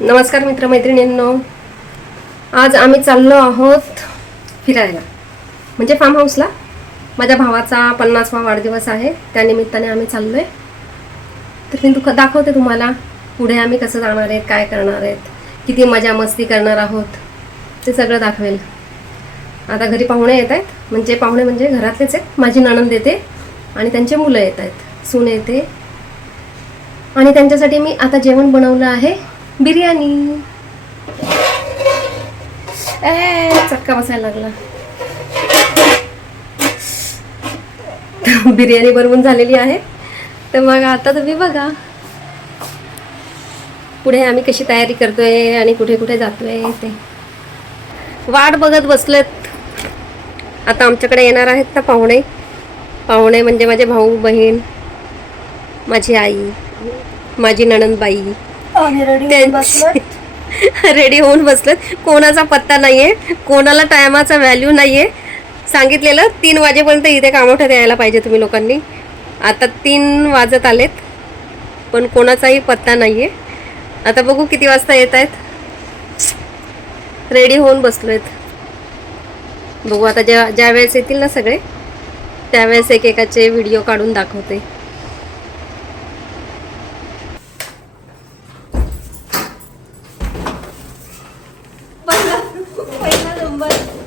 नमस्कार मित्रमैत्रिणींनो, आज आम्ही चाललो आहोत फिरायला, म्हणजे फार्म हाऊसला. माझ्या भावाचा 50वा वाढदिवस आहे, त्यानिमित्ताने आम्ही चाललो आहे. तर मी दाखवते तुम्हाला पुढे आम्ही कसं जाणार आहेत, काय करणार आहेत, किती मजा मस्ती करणार आहोत, ते सगळं दाखवेल. आता घरी पाहुणे येत आहेत, म्हणजे पाहुणे म्हणजे घरातलेच आहेत. माझी नणंद येते आणि त्यांचे मुलं येत आहेत, सून येते. आणि त्यांच्यासाठी मी आता जेवण बनवलं आहे, बिर्याणी. चक्का बसायला लागला. बिर्याणी बनवून झालेली आहे. तर मग आता तुम्ही बघा पुढे आम्ही कशी तयारी करतोय आणि कुठे कुठे जातोय ते. वाट बघत बसलेत. आता आमच्याकडे येणार आहेत ना पाहुणे. पाहुणे म्हणजे माझे भाऊ बहीण, माझी आई, माझी नणंदबाई. रेडी होऊन बसलेत. कोणाचा पत्ता नाहीये, कोणाला टायमाचा व्हॅल्यू नाहीये. सांगितलेलं 3 वाजेपर्यंत इथे कामोठ्यात यायला पाहिजे तुम्ही लोकांनी. आता 3 वाजत आलेत, पण कोणाचाही पत्ता नाहीये. आता बघू किती वाजता येत आहेत. रेडी होऊन बसलोयत. बघू आता ज्या वेळेस येतील ना सगळे, त्यावेळेस एकेकाचे व्हिडिओ काढून दाखवते.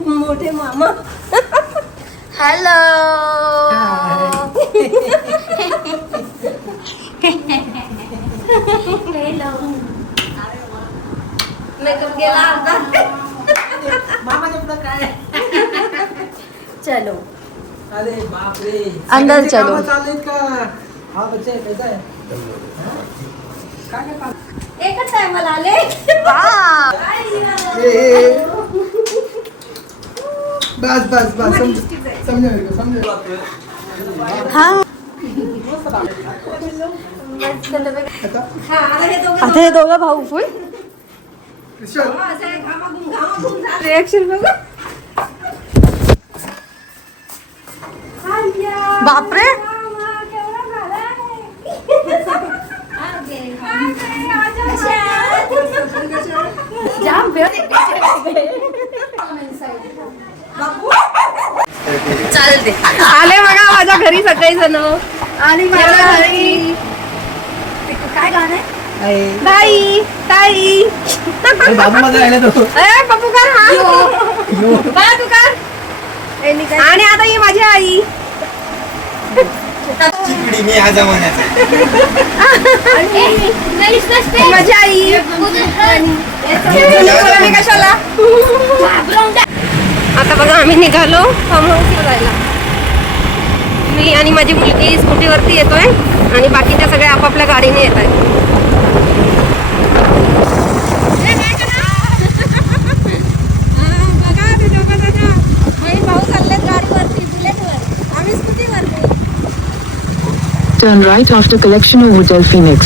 मोठे मामा. हॅलो. मेकअप गेला अर्धा. चलो अरे बाप रे, अंदर चलो. हा बच्चे कैसा है? एकच टायमाला आले. बस बस बस समझो मेरे को, समझो. हाँ आता हे दोघं भाऊ फुल रिएक्शन बघ. बापरे. चालते. आले बघा माझ्या घरी सगळे जण. आणि माझ्या घरी काय गाणं आहे? ताई ताई. बाबू मध्ये राहिले तो. पप्पू कर. हा तू कर. आणि आता ही माझी आई. पिढी मी ह्या जमान्याचा. माझी आई. मी कशाला. आता बघा आम्ही निघालो फार्म हाऊसला जायला. मी आणि माझी मुलगी स्कूटीवरती येतोय आणि बाकीच्या सगळ्या आपापल्या गाडीने येत आहेत. Turn right after collection of Hotel Phoenix.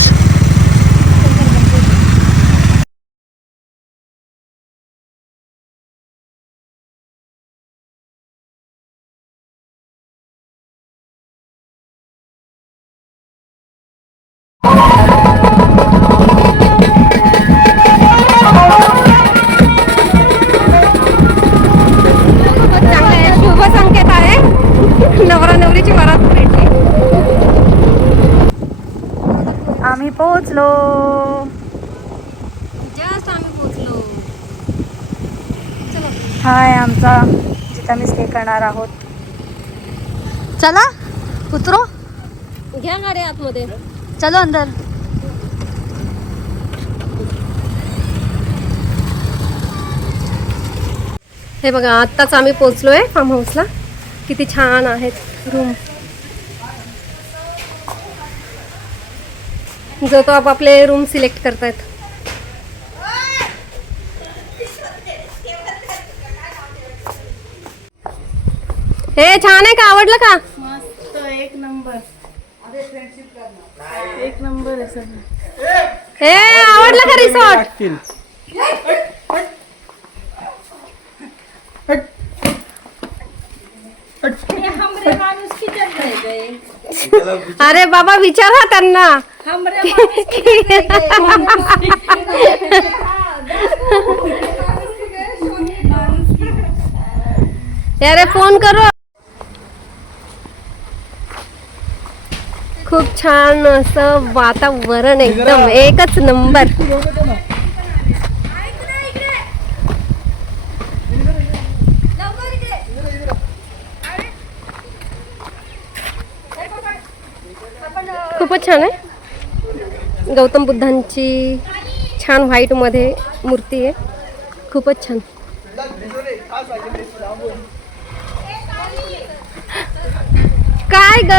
शुभ संकेत आहे. नवरा नवरीची वरात भेटली. आम्ही पोहोचलो. जस्ट आम्ही पोहोचलो. हा आहे आमचा जिथं आम्ही स्टे करणार आहोत. चला उतरो. घ्या गाडी आतमध्ये. चलो अंदर. हे बघा आत्ताच आम्ही पोहोचलोय फार्म हाऊसला. किती छान आहेत रूम. जो तो आपापले रूम सिलेक्ट करतायत. हे छान आहे का? आवडलं का? मस्त एक नंबर. एक नंबर आहे सगळं. हे आवडलं का रिसॉर्ट? अरे बाबा विचारा त्यांना. अरे फोन करो. खूप छान असं वातावरण एकदम एकच नंबर. खूपच छान आहे. गौतम बुद्धांची छान व्हाईट मध्ये मूर्ती आहे. खूपच छान. काय ग?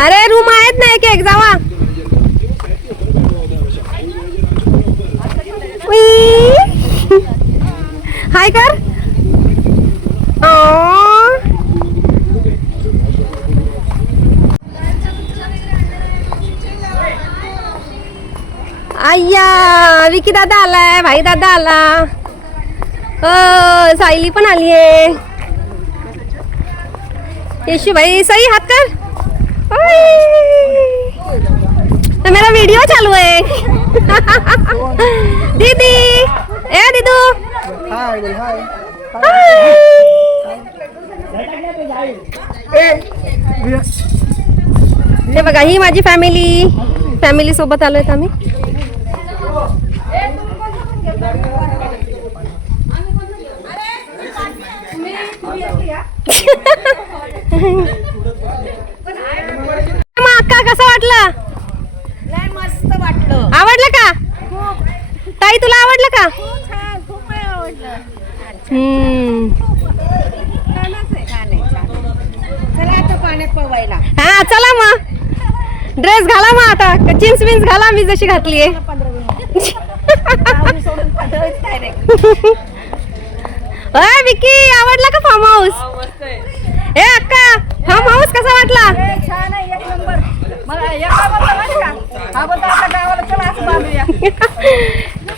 अरे रूम आहेत ना एक एक जावा. हाय कर. आय्या विकी दादा आलाय. भाई दादा आला. सायली पण आली आहे. यशू भाई सही हात कर. तो मेरा वीडियो चालू है. दीदी ए दीदू हाय बोल हाय. हे बघा ही माझी फॅमिली सोबत आलोय आम्ही. अक्का कसं वाटलं? मस्त वाटलं. आवडलं का? ताई तुला आवडलं का? खूप आवडलं. चला आता पाण्यात पवायला. हा चला मग ड्रेस घाला मग आता. जीन्स विन्स घाला मी जशी घातलीये. अय विकी आवडला का फार्म हाऊस? ए अक्का फार्म हाऊस कसा वाटला? छान आहे एक नंबर. मला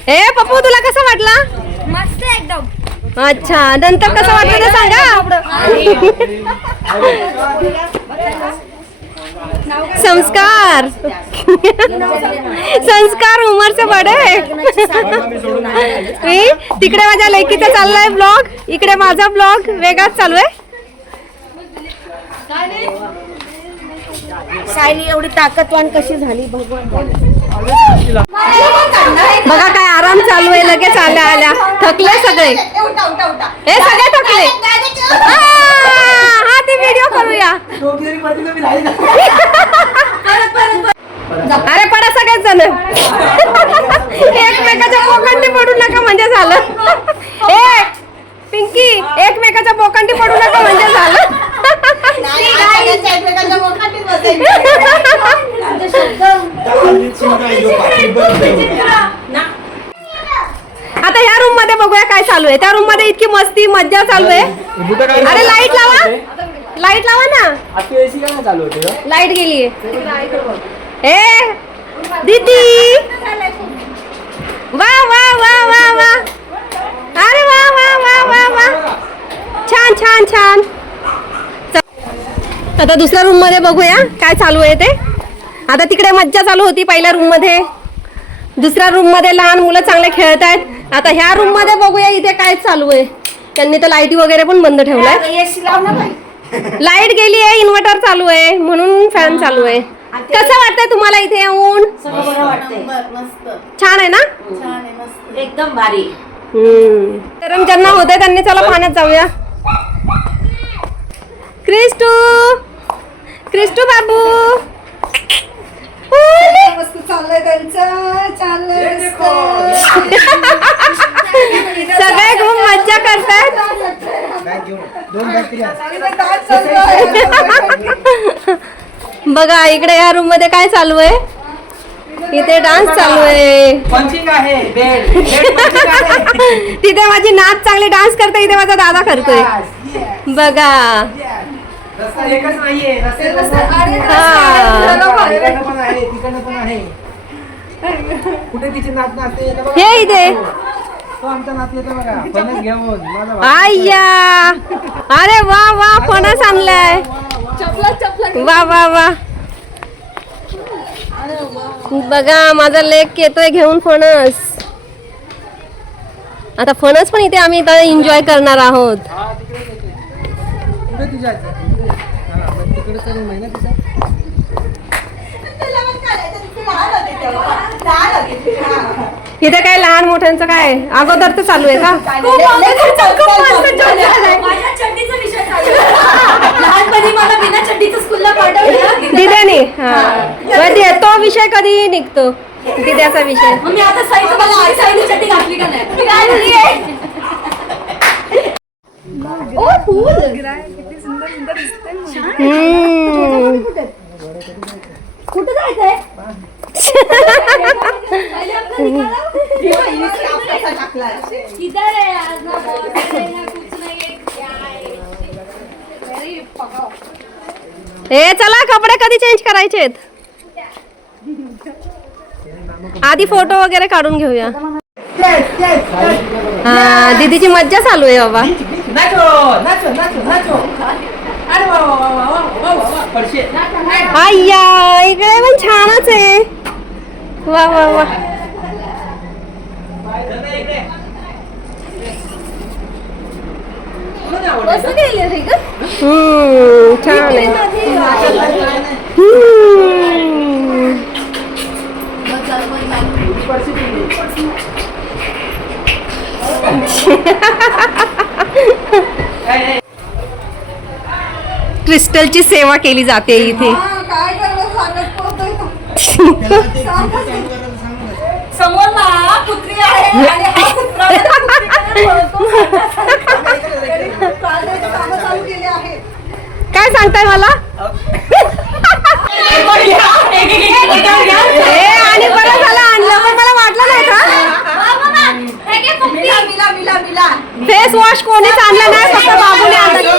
ए पप्पू तुला कसं वाटला? मस्त एकदम. अच्छा नंतर कसं वाटलं ते सांगा. संस्कार संस्कार उमर से बडे. तिकडे माझ्या लेकीचा चाललाय ब्लॉग. इकडे माझा ब्लॉग वेगळाच चालू आहे. सायली एवढी ताकदवान कशी झाली भगवान. बघा काय आराम चालू आहे. लगेच आल्या थकले सगळे. हे सगळे थकले. हा ते व्हिडिओ करूया. अरे पडा सगळेच जण. एकमेकाच्या बोकांडी पडू नका म्हणजे झालं. ए पिंकी एकमेकाच्या बोकांडी पडू नका म्हणजे झालं. आता ह्या रूम मध्ये बघूया काय चालू आहे. त्या रूम मध्ये इतकी मस्ती मज्जा चालू आहे. अरे लाईट लावा ना. लाईट गेलीये. ए दीदी वा वा वा वा वा. अरे वा वा वा वा वा. छान छान छान. आता दुसऱ्या रूम मध्ये बघूया काय चालू आहे ते. आता तिकडे मज्जा चालू होती पहिल्या रूम मध्ये. दुसऱ्या रूम मध्ये लहान मुलं चांगले खेळत आहेत. आता ह्या रूम मध्ये बघूया इथे काय चालू आहे. त्यांनी तर लाईटी वगैरे पण बंद ठेवलाय. लाईट गेली आहे. इन्व्हर्टर चालू आहे म्हणून फॅन चालू आहे. कसं वाटतंय तुम्हाला इथे येऊन? छान आहे ना? एकदम भारी. गरम ज्यांना होत आहे त्यांनी चला पाण्यात जाऊया. क्रिस्टू बाबू चाललंय त्यांचं चाललंय. सगळे खूप मज्जा करतात. बघा इकडे या रूम मध्ये काय चालू आहे. इथे डान्स चालू आहे. तिथे माझी नाच चांगली डान्स करते. इथे माझा दादा करतोय बघा. हे इथे आय्या. अरे वा वा फणस आणलाय. वा वा वा. बघा माझा लेक येतोय घेऊन फणस. आता फणस पण इथे आम्ही इथं एन्जॉय करणार आहोत. इथे काय लहान मोठ्यांचं काय अगोदर तर चालू आहे का? लहानपणी मला बिना चड्डीचं स्कूलला पाठवलं दिद्याने. हा तो विषय कधी निघतो दिद्याचा विषय. मी आता साईची चड्डी घातली का नाही? कुठे जायचंय? ए चला कपडे कधी चेंज करायचेत? आधी फोटो वगैरे काढून घेऊया. हा दीदीची मज्जा चालू आहे बाबा. आय्या इकडे पण छानच आहे. वा वा वा. छान आहे. क्रिस्टलची सेवा केली जाते इथे. समोर ना कुत्री आहे आणि हा कुत्रा काय सांगताय मला? आणि बरं झालं आणलं पण मला वाटलं नाही का फेस वॉश कोणीच आणलं नाही फक्त बाबूने आणलं.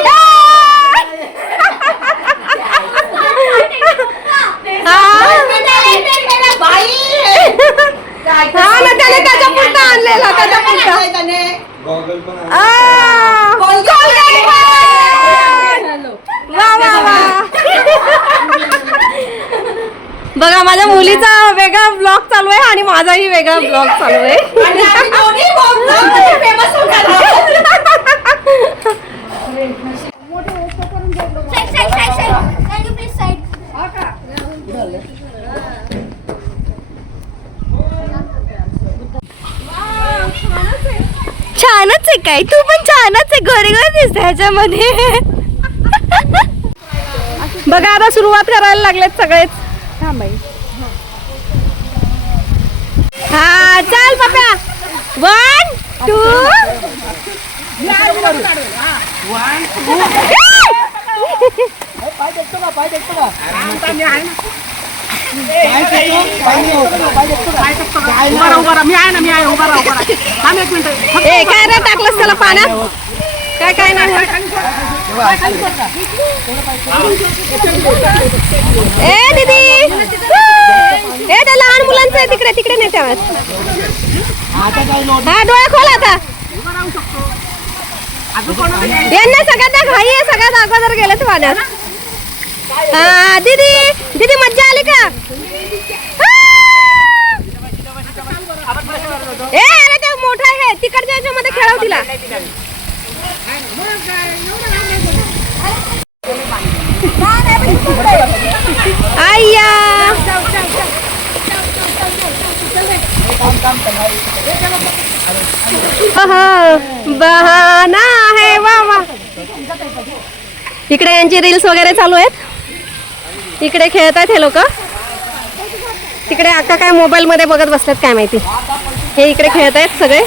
हा ना त्याने त्याच्या पुरता आणलेला त्याच्या पुरता. वा वा वा. बघा माझ्या मुलीचा वेगळा ब्लॉग चालू आहे आणि माझाही वेगळा ब्लॉग चालू आहे. छानच आहे काय तू पण छानच आहे. घरी घरी दिसते ह्याच्यामध्ये. बघा आता सुरुवात करायला लागलेत सगळेच. हा चल पप्या 1 2 काय रे टाकलंस त्याला पाण्यात? काय काय नाही. ए दीदी ए त्या लहान मुलांचं आहे तिकडे तिकडे नाही ठेवत. हा डोळे खोल आता. यांना सगळ्यात घाई आहे सगळ्यात अगोदर गेलेत पाण्यात. हा दीदी दीदी मज्जा आली का? ए अरे ते मोठा आहे तिकडच्या याच्यामध्ये खेळव तिला. आय्या बहाना है वा वा. इकडे यांची रील्स वगैरे चालू आहेत. इकडे खेळत आहेत हे लोक. तिकडे अक्का काय मोबाईल मध्ये बघत बसतात काय माहिती. हे इकडे खेळत आहेत सगळे.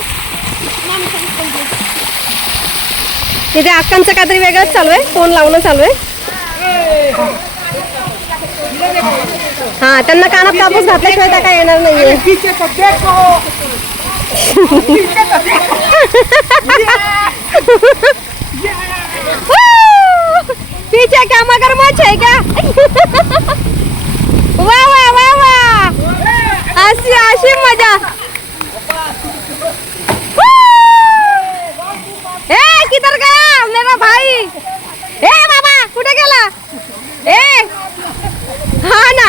तिथे अक्कांचं काहीतरी वेगळंच चालू आहे. फोन लावणं चालू आहे. हा त्यांना कानात कापूस घातल्याशिवाय त्या काय येणार नाहीये. पीछे क्या मगरमच्छ है क्या? वाह वाह वाह वाह. अशी अशी मजा. ए किधर गया मेरा भाई? ए बाबा कुठे गेला? ए हा ना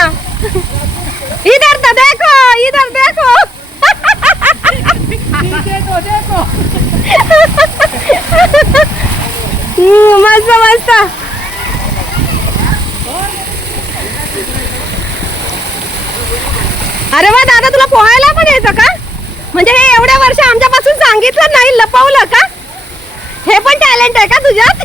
अरे वा दादा, तुला पोहायला पण येतं का? म्हणजे हे एवढ्या वर्ष आमच्यापासून सांगितलं नाही, लपवलं का? हे पण टॅलेंट आहे का तुझ्यात?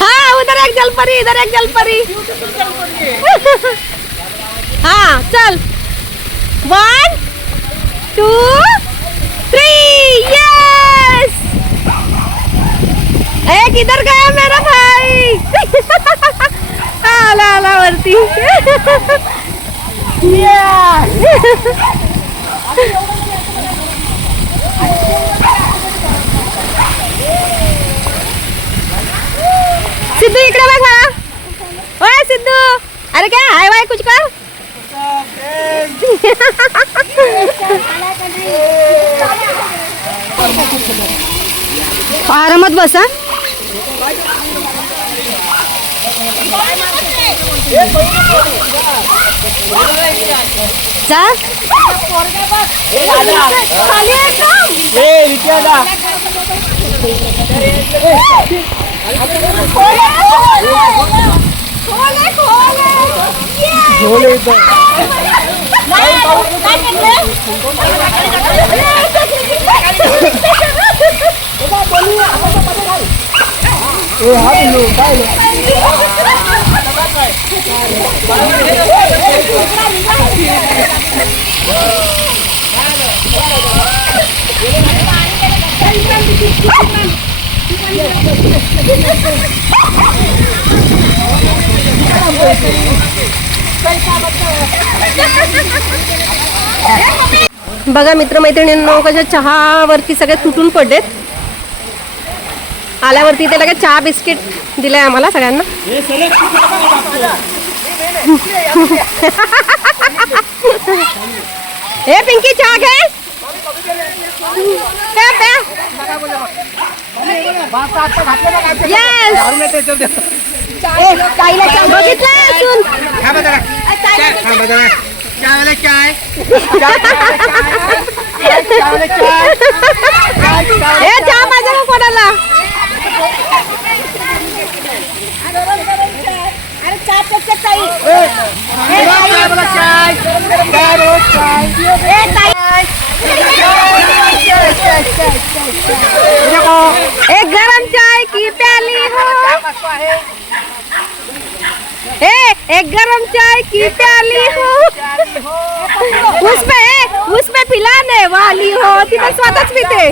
हाँ उधर एक जलपरी, इधर एक जलपरी। हाँ चल 1 2 3 यस। एक इधर गया मेरा भाई। आला आला वरती। सिद्धू इकडे बघ मला। ओए सिद्धू, अरे क्या हाय वाय कुछ कर। आरामात बसा। जा बघा मित्रमैत्रिणींनो, कशा चहावरती सगळे तुटून पडलेत। आल्यावरती ते लगेच चहा बिस्किट दिलंय आम्हाला सगळ्यांना। ए पिंकी चहा घे। चहा पाहिजे का कोणाला? एक गरम चाय की प्याली हो। एक गरम चाय की प्याली हो। उसमें पिलाने वाली हो। तिने स्वतःच पिते।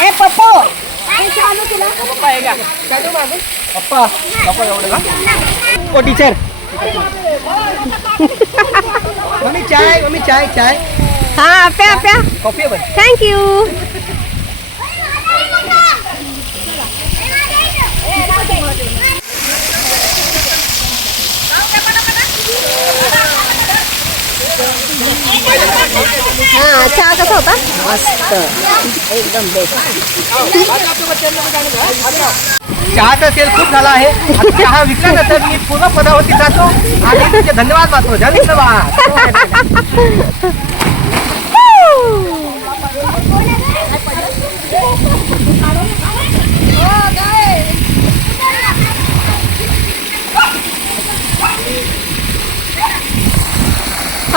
ए पप्पो, ओ टीचर। मम्मी चाय, मम्मी चाय चाय। हाँ प्या प्या। कॉफी बन। Thank you. हाँ चहा कसा होता? मस्त एकदम बेस्ट। चहाचा सेल खूप झाला आहे। आता चहा विकल्यानंतर मी पूर्ण पदावरती जातो आणि तुमचे धन्यवाद मागतो। धन्यवाद।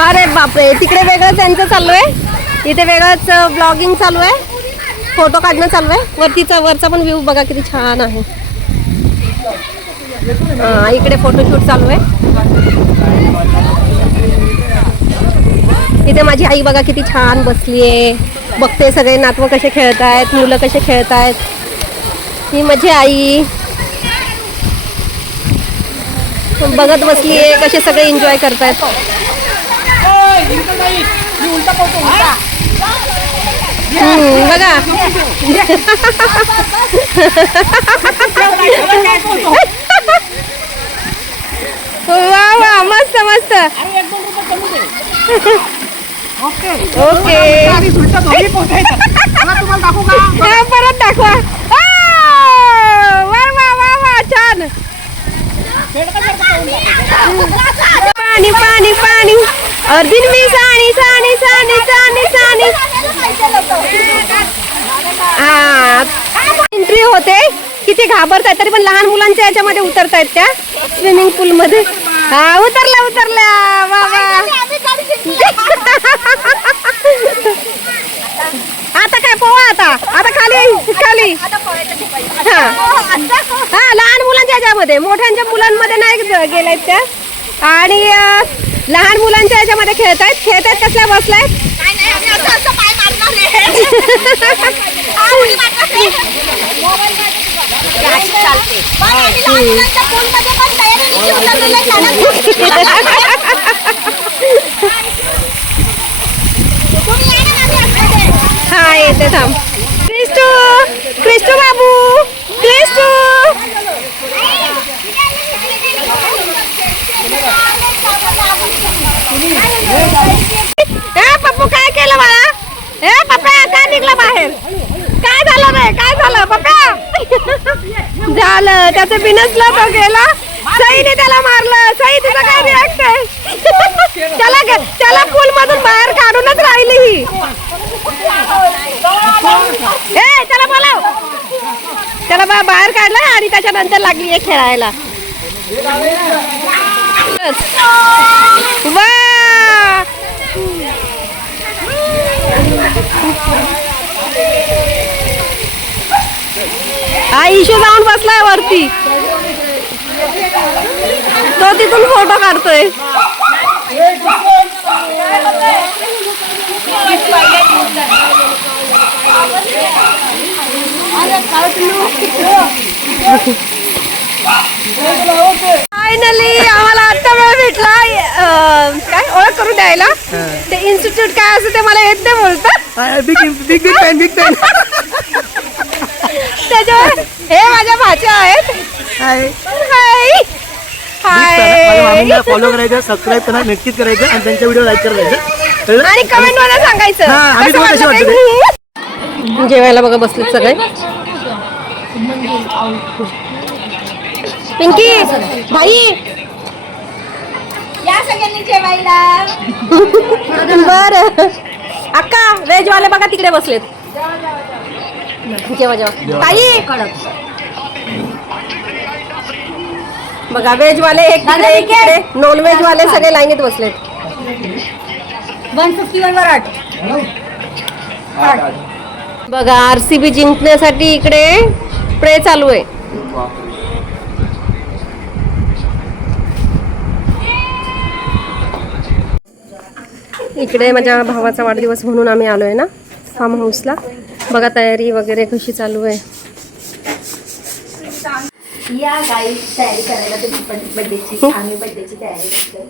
अरे बापरे, तिकडे वेगळंच त्यांचं चालू आहे, इथे वेगळंच ब्लॉगिंग चालू आहे, फोटो काढणं चालू आहे। वरचा पण व्ह्यू बघा किती छान आहे। इकडे फोटोशूट चालू आहे। इथे माझी आई बघा किती छान बसली आहे, बघते सगळे नातवं कसे खेळतायत, मुलं कसे खेळतायत। ही माझी आई बघत बसली आहे कसे सगळे एन्जॉय करतायत। बघा वा वा मस्त मस्त। ओके ओके परत दाखवा। वा वा वा वा छान। पाणी पाणी पाणी और दिन में सानी सानी सानी सानी सानी हा एंट्री होते किती घाबरतायत तरी पण लहान मुलांच्या याच्यामध्ये उतरतायत त्या स्विमिंग पूल मध्ये. हा उतरल्या बाबा. आता काय पोवा आता खाली खाली. हा लहान मुलांच्या याच्यामध्ये मोठ्यांच्या मुलांमध्ये नाही गेलायत त्या आणि लहान मुलांच्या याच्यामध्ये खेळतायत कसल्या बसलायत. हा येते थांब. क्रिस्टू बाबू क्रिस्टू. पप्पू काय केलं बाळा. पप्पा काय निघलं बाहेर. काय झालं रे काय झालं पप्पा. झालं त्याचं बिनसलं तो गेला. सईने त्याला मारलं. सई तुझं काय रिॲक्ट आहे. त्याला पूल मधून बाहेर काढूनच राहिली ही. त्याला बोलाव. त्याला बाहेर काढलं आणि त्याच्यानंतर लागली खेळायला. वा हा इशू जाऊन बसलाय वरती. तो तिथून फोटो काढतोय. फायनली आम्हाला आता वेळ भेटला काय ओळख करून द्यायला. ते इन्स्टिट्यूट काय असं ते मला येत नाही बोलतात. Big fan big fan. त्याच्यावर हे माझ्या भाच्या आहेत. हाय हाय. फॉलो करायचं सबस्क्राईब करा नक्कीच करायचं आणि त्यांच्या व्हिडिओ लाईक करायचं आणि कमेंट मध्ये सांगायचं आम्ही कसं कसे वाटलं ते. जेवायला बघा बसलेत सगळे. पिंकी भाई या सगळ्यांनी जेवायला. बर अक्का व्हेज वाले बघा तिकडे बसलेत. जेवा जेवा ताई. बघा व्हेज वाले एक तिकडे नॉन व्हेज वाले सगळे लाईनीत बसलेत. 151 वर 8. बघा RCB जिंकण्यासाठी इकडे प्रे चालू आहे. इकडे माझ्या भावाचा वाढदिवस म्हणून आम्ही आलोय ना फार्म हाऊसला. बघा तयारी वगैरे कशी चालू आहे. या गाईड तयारी करायला बर्थडेची. आम्ही बर्थडेची तयारी करतोय.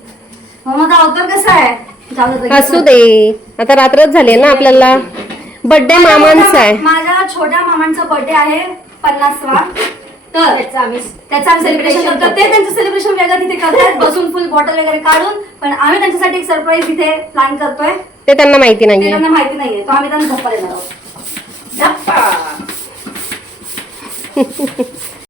माझा अवतार कसा आहे. असू दे आता रात्रच झाली ना आपल्याला. बर्थडे मामांचा आहे. माझ्या छोट्या मामांचा बर्थडे आहे 50वा. तर त्याचं आम्ही सेलिब्रेशन करतो. ते त्यांचं सेलिब्रेशन वेगळं तिथे करतात बसून फुल बॉटल वगैरे काढून. पण आम्ही त्यांच्यासाठी एक सरप्राईज इथे प्लॅन करतोय. ते त्यांना माहिती ते नाहीये. त्यांना माहिती नाहीये. तो आम्ही त्यांना धप्पा देणार आहोत. धप्पा.